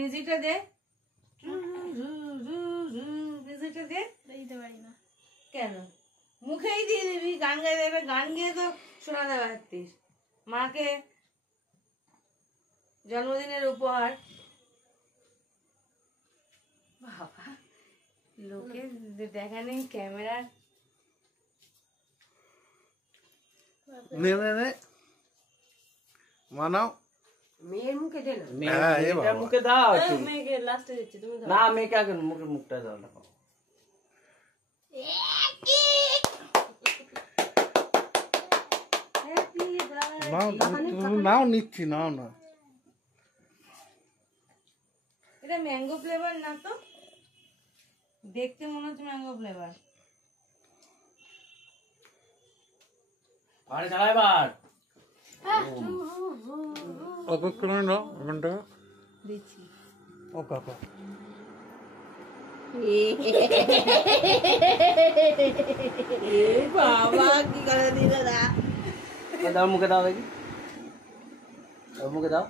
মিউজিকটা দে, মিউজিকটা দে। দিতে পারি না। কেন? মুখেই দিয়ে দিবি, গান গাই দেবে, গান গিয়ে তো শোনাতে পারতিস। মাকে জন্মদিনের উপহার। বাবা, লোকে দেখা নেই ক্যামেরার। নে নে নে মানাও। মেয়ের মুখে দে না। মেয়ের মুখে দাও। মেয়েকে লাস্টে দিচ্ছি, তুমি দাও। না, মেয়েকে আগে মুখটা দাও না। নাও নিচ্ছি, নাও না। এটা ম্যাঙ্গো ফ্লেভার না তো, দেখতে মনে হচ্ছে ম্যাঙ্গো ফ্লেভার। আরে চালা এবার। ওকে করে নাও ওখানটা দিচ্ছি। ও কাকা বাবা কি করে দিল না। দাও, মুখে দাও দেখি, মুখে দাও।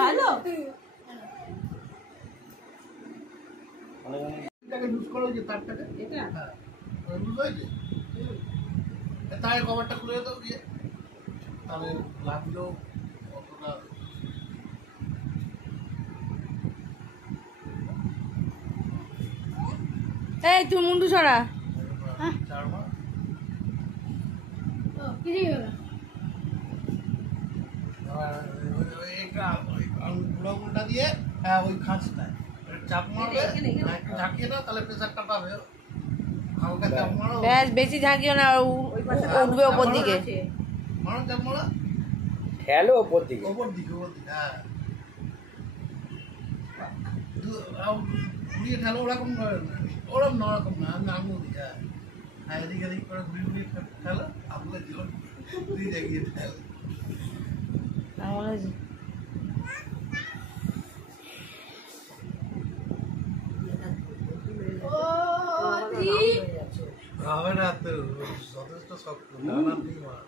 ভালো। তাই কভারটা খুলে দাও দিয়ে, তাহলে লাগলো অতটা। এই তুই মুন্ডু ছড়া। গুঁড়োটা দিয়ে ওই খাঁচটায় চাপ মারবে, একটু ঝাঁকিয়ে দাও, তাহলে প্রেসারটা পাবে। হালকা চাপ মারো, ব্যাস বেশি ঝাঁকিও না, উঠবে ওপর দিকে। মারো চাপ মারো, খেলো ওপর দিকে। ওপর দিকে, ওপর দিকে। হ্যাঁ, ঘুরিয়ে ঠেলো, ওরকম ওরকম না, ওরকম না, আমি আঙুল দিই। হ্যাঁ, এদিক এদিক করে ঘুরিয়ে ঘুরিয়ে ঠেলো, আঙুলে দিল তুই দেখিয়ে ঠেলো। হবে না তো, যথেষ্ট শক্ত। ডানার দিক মার,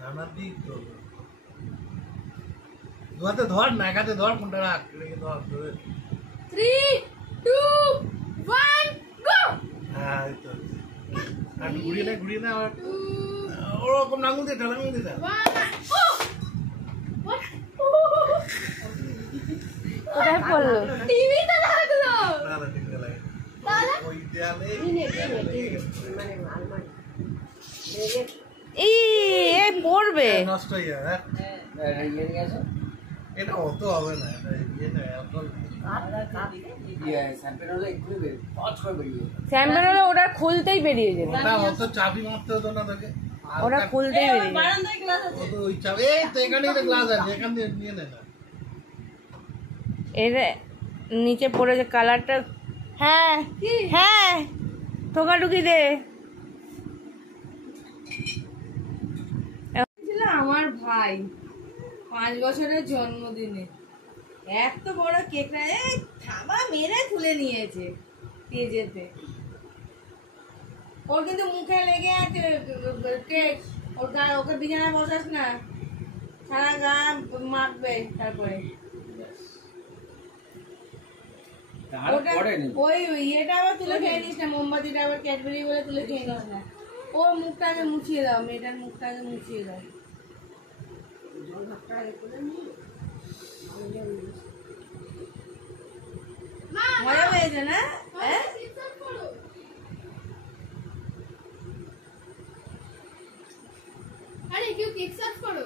ডানার দিক তো। দুহাতে ধর না, এক হাতে ধর, ফোনটা রাখ, রেখে ধর ধরে। 3, 2, 1, go! হ্যাঁ, এই তো। আর ঘুরিয়ে নে, ঘুরিয়ে নে, আবার ওরকম আঙুল দিয়ে ঠেলা, আঙুল দিয়ে ঠেলা। কোথায় পড়লো? টিভিতে লাগলো। না না, ঠিক লাগে। ওই দেয়ালে মানে আলমারি এই পড়বে, নষ্ট হয়ে যাবে। এটা অত হবে না, স্যাম্পেল হলে ওটা খুলতেই বেরিয়ে যাবে। ওটা অত চাবি মারতে হতো না তোকে, ওটা খুলতেই বেরিয়ে যাবে। অত ওই চাবি। এই তো এখানেই তো গ্লাস আছে, এখান দিয়ে নিয়ে নে না। এর নিচে পড়েছে কালারটা। হ্যাঁ হ্যাঁ, ঠোকাঠুকি দে। আমার ভাই 5 বছরের জন্মদিনে এত বড় কেকটা থাবা মেরে তুলে নিয়েছে তেজেতে। ওর কিন্তু মুখে লেগে আছে কেক। ওকে বিছানায় বসাস না, সারা গা মাখবে। তারপরে ওই ইয়েটা আবার তুলে খেয়ে নিস না, মোমবাতিটা আবার ক্যাডবেরি বলে তুলে খেয়ে নিস না। ওর মুখটা আগে মুছিয়ে দাও, মেয়েটার মুখটা আগে মুছিয়ে দাও। মজা পেয়েছে না? আরে কেউ কেক সার্ভ করো।